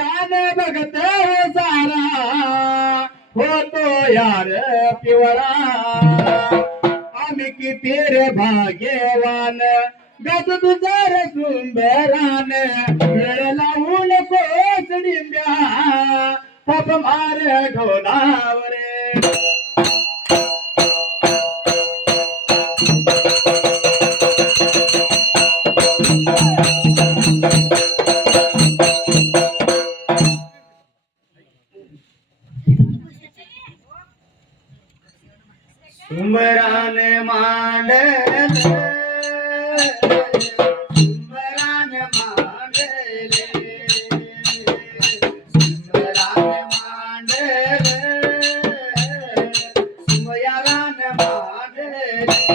डोळ्याने बघत सारा होतो यार पिवळा आम्ही किती रे भाग्यवान गज तुझर सुंदरान वेळ लावून कोसडिंब्या थाप मार ढोलावर सुमरान मांडल सुमरान मांडल सुमरान मांडल सुमयारान मांडल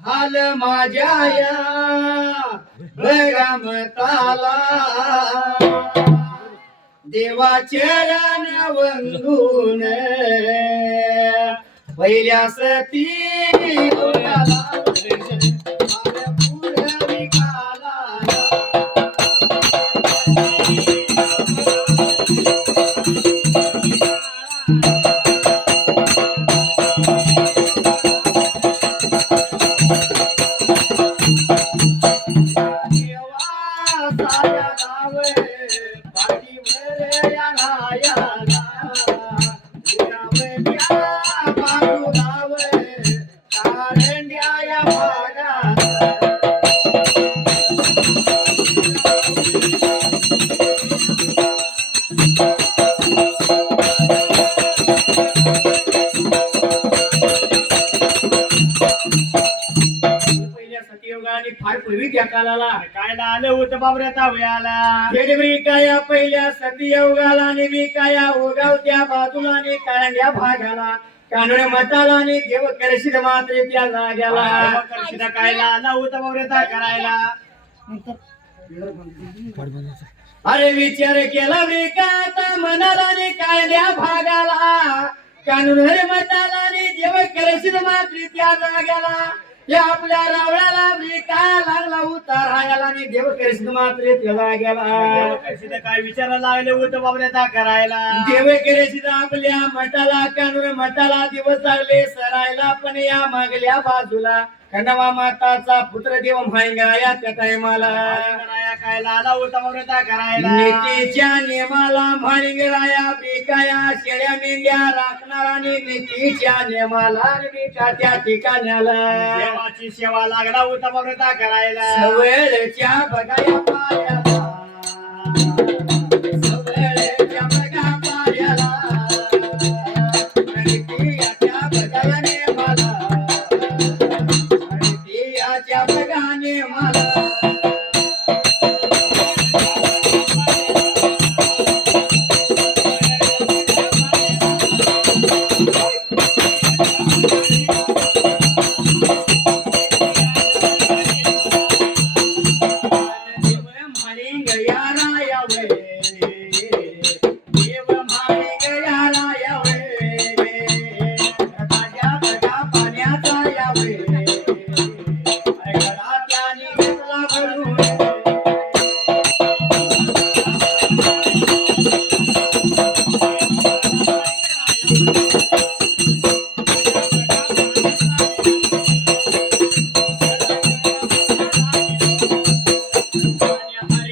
हाल माझ्या भगमताला देवाचरण वंदून पहिल्या सती फार पूर्वी त्या कालाला काय आलं होतं बाबऱ्याचा वयाला काया पहिल्या सती योगाला आणि काया ओगावत्या बाजूला आणि काळ्या भागाला कानोळे मताला आणि देव करशील मात्र त्या जाग्याला करशील कायला आला होता बाबऱ्याचा करायला अरे विचार केला विकाता मनाला आणि कायद्या भागाला कानोळे मताला आणि देव करशील मात्र त्या जाग्याला या आपल्या रावळाला विका लागला उतारायला आणि देव करशील मात्र त्या जाग्याला करशील काय विचारायला लागले होतं बाबऱ्याचा करायला देव केरेशील आपल्या मठाला कानूर मठाला दिवस लागले सरायला पण या मागल्या बाजूला खंडवा माताचा पुत्र देव म्हायंगाया त्या टायमाला कायला आला होता बाबऱ्याचा करायला नीतीच्या नियमाला म्हायंगराया बिकाया शेळ्या मेंढ्या राखणार आणि नीतीच्या नियमाला बिका त्या ठिकाण्याला देवाची सेवा लागला होता बाबऱ्याचा करायला सवळच्या बघाया पायाला सवळच्या बघा पायाला नीतीच्या बघाया नियमाला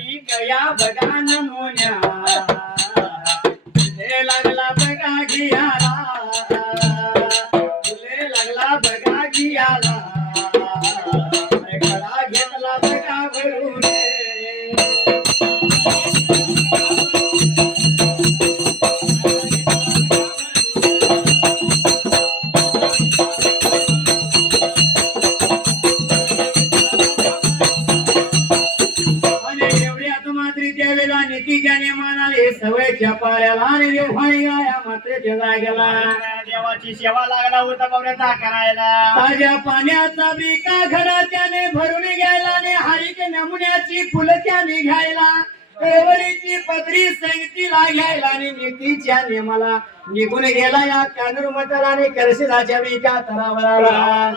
नीतीच्या बघा नियमाला सवयच्या पायाला आणि देवाया मात्र जगायला देवाची सेवा लागला होता बाबऱ्याचा करायला ताज्या पाण्याचा बिका घडा त्याने भरून घ्यायला आणि हरिक नमुन्याची फुलं त्याने घ्यायला कळवळीची पदरी संगतीला घ्यायला आणि नीतीच्या नियमाला निघून गेला या कानूर मताला आणि करशिदाच्या बिका तरावळाला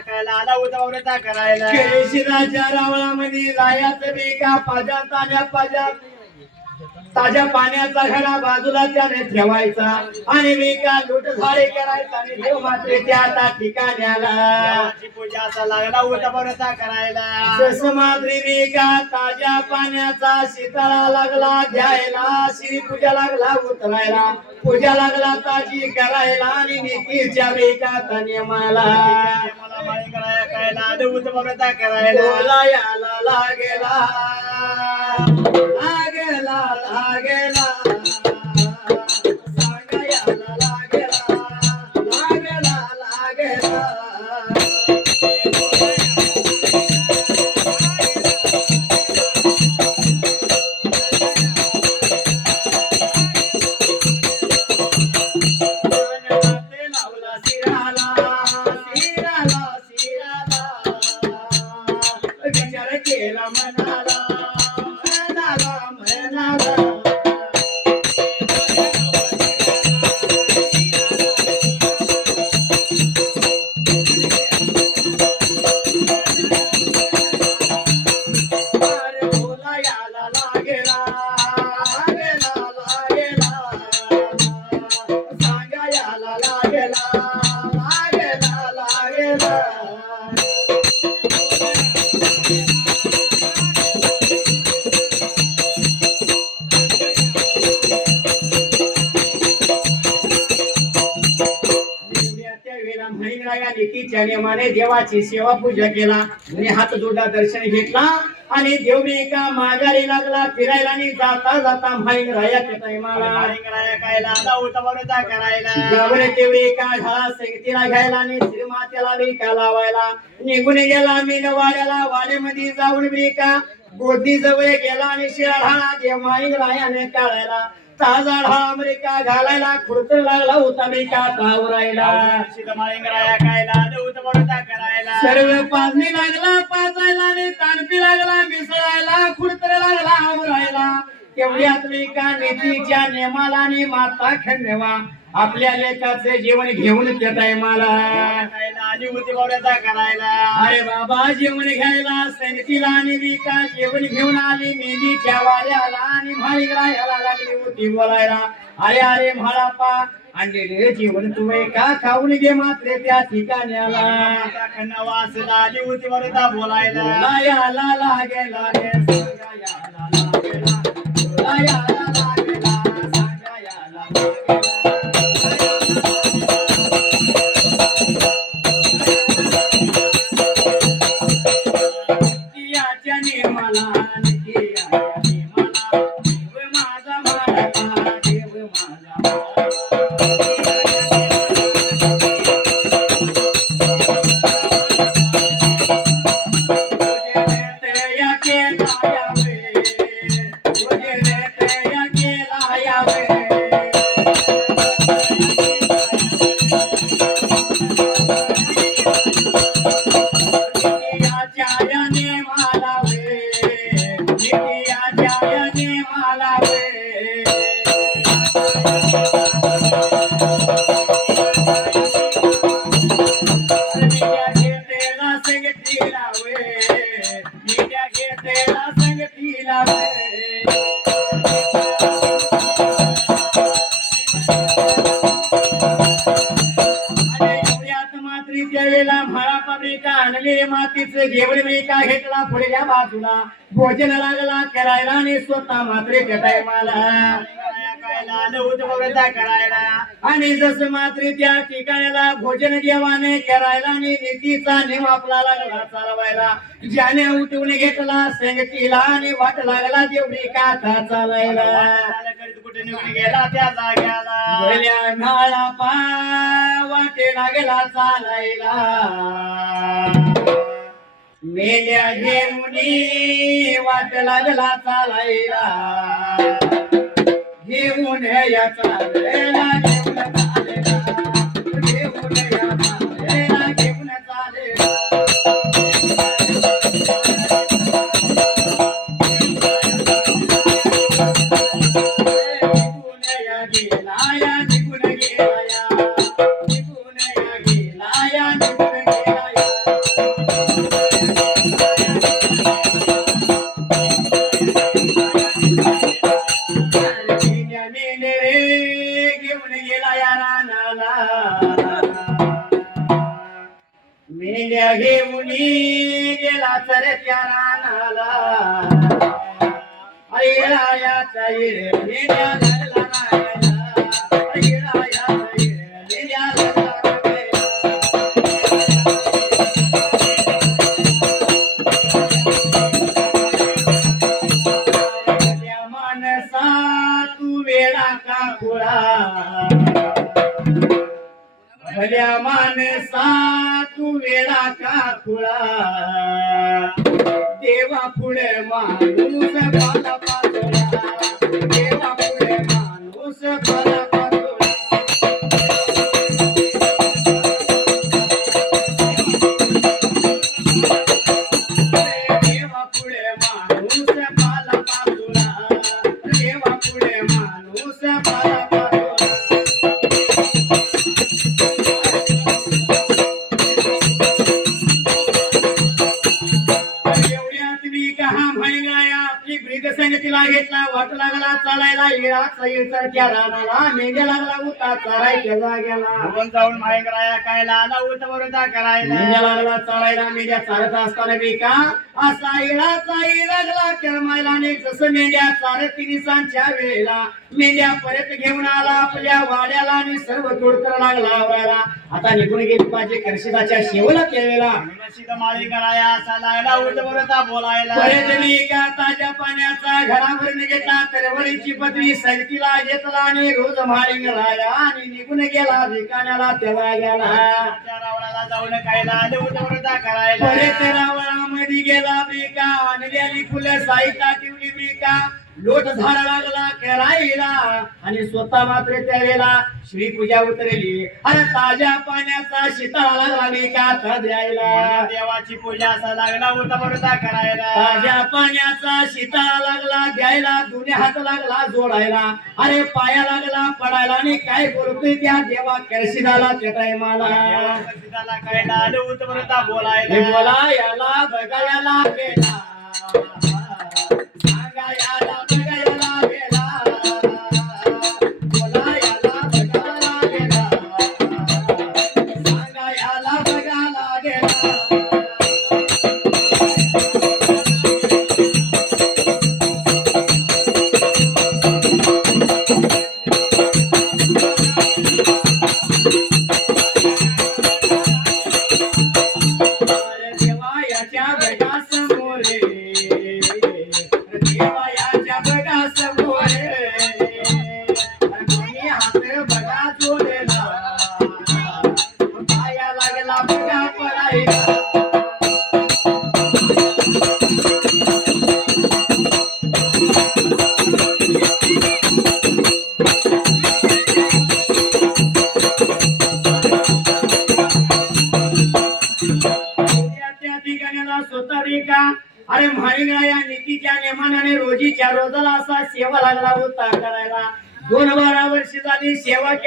कायला आला होता बाबऱ्याचा करायला करशिदाच्या रावळामध्ये लायाच बिका पाजा ताज्या पाण्याचा घडा बाजूला त्याने ठेवायचा आणि विका लूट झाडे करायचा आणि देव मात्र त्या ठिकाण्याला देवाची पूजा असा लागला होता बाबऱ्याचा करायला समाद्री विका ताज्या पाण्याचा शीतळा लागला द्यायला श्री पूजा लागला उतरायला पूजा लागला ताजी करायला आणि नीतीच्या विका नियमाला कायला आलं होतं बाबऱ्याचा करायला बोलायला लागेला लागेला लागेला सांगायला लागेला लागेला लागेला लावला शिराला शिराला शिराला विचार केला मनाला नीतीच्या नियमाने देवाची सेवा पूजा केला आणि हात जोडला दर्शन घेतला आणि देव एका माघारी लागला फिरायला आणि जाता जाता माईन रायाच्या टायमाला कायला आला होता बाबऱ्याचा करायला गावरे देव एका ढाळा संगतीला घ्यायला आणि श्रीमातेला विका लावायला निघून गेला मीन वाड्याला वाड्यामध्ये जाऊन विका गोदी जवळ गेला आणि शिळा ढाळा देव माईन रायाने काढायला ताजाड हा अमेरिका घालायला खुर्तर लागला होता बिका तावरायला माळिंगराया काय लाल होत बरोदा करायला सर्व पाजणी लागला पाजायला आणि तानपी लागला मिसळायला खुर्तर लागला आवरायला तेवढ्यात बिका नीतीच्या नेमाला आणि माता खंडवा आपल्या लेकाचे जीवन घेऊन येत आहे मला काय लाली होती बरोदा करायला अरे बाबा जेवण घ्यायला सैनिकीला आणि बिका जेवण घेऊन आली मेंढीच्या वाऱ्याला आणि म्हाळीला लागली होती बोलायला अरे अरे म्हाळापा आणलेले जेवण तुम्ही का खाऊन घे मात्र त्या ठिकाण्याला वास लाली होती बरोदा बोलायला याला लागेला रे सांगायाला लागेला याला लागेला सांगायाला लागेला मातीचं जेवण मी का घेतला पुढल्या बाजूला भोजन लागला करायला आणि स्वतः मात्र कटाय मला काय लाल होत बरोदा करायला आणि जसं मात्र त्या ठिकाणाला भोजन देवाने करायला आणि नीतीचा नियम आपला लागला चालवायला ज्याने उठवून घेतला संगतीला आणि वाट लागला तेवढी काथा चालायला कुठे निघून गेला त्या जाग्याला भल्या नाळा पा वाटे लागला चालायला मेल्या घेऊन वाट लागला चालायला घेऊन या चालेला घेऊन चालेला घेऊन या चालेला घेऊन चालेला घेऊन गेला तर त्या रानाला अयरायाचा येण्या लागला रायाला अयरायाचा येण्या लागला रायाला मानसा तू वेळा का खुळा भल्या मानसा तू वेळा का खुळा देवा पुढे माणूस पाला पाचोळा देवा पुढे माणूस पाला पाचोळा देवा पुढे माणूस पाला पाचोळा देवा पुढे माणूस पाला संगतीला घेतला वाट लागला चालायला येळाचा येळचा त्या रानाला मेंढ्या लागला होता चारायच्या जाग्याला जाऊन माळिंगराया काय लाला होत बरोदा करायला मेंढ्या लागला चालायला मेंढ्या चालत असताना बिका असा येळाचा येळ लागला करमायला आणि जसं मेंढ्या चारत दिवसांच्या वेळेला मेंढ्या परत घेऊन आला आपल्या वाड्याला आणि सर्व तोडकर लागला आवरायला आता निघून गेली पाहिजे कर्षिताच्या शेवला केलेला माळिंगराया असा लागला होत बरोदा बोलायला परत बिका ताज्या पाण्याचा घराभर निघेता तरवरीची पदवी संगतीला घेतला आणि रोज माळिंगराया आणि निघून गेला ठिकाण्याला तेव्हा गेला रावणाला जाऊन काय लाल होत बरोदा करायला परत रावणामध्ये गेला बिका आणलेली फुलं साईता ठेवली बिका लोट झाडा लागला करायला आणि स्वतः मात्र त्यावेळेला श्री पूजा उतरली. अरे ताज्या पाण्याचा शीतळा लागला मी का द्यायला. देवाची पूजा असा लागला होता बरोबर करायला. ताज्या पाण्याचा शीतळा लागला द्यायला. दोन्ही हात लागला जोडायला. अरे पाया लागला पडायला आणि काय बोलतोय त्या देवा करशिदाला त्या टायमाला. देवाला काय आलं होतं बरोबर बोलायला. बोला याला बघायला गेला. सांगा याला बघायला गेला. बोला याला बघायला गेला. सांगा याला बघायला गेला. देवायाच्या बघासमोरे देवायाच्या बघासमोरे दोन्ही हात बघा जोडला. पाया लागला बघा पडायला. त्या ठिकाणाला स्वतः का अरे म्हाळींगळा या नीतीच्या नेमानाने रोजीच्या रोजाला असा सेवा लागला होता करायला. 2-12 वर्ष झाली सेवा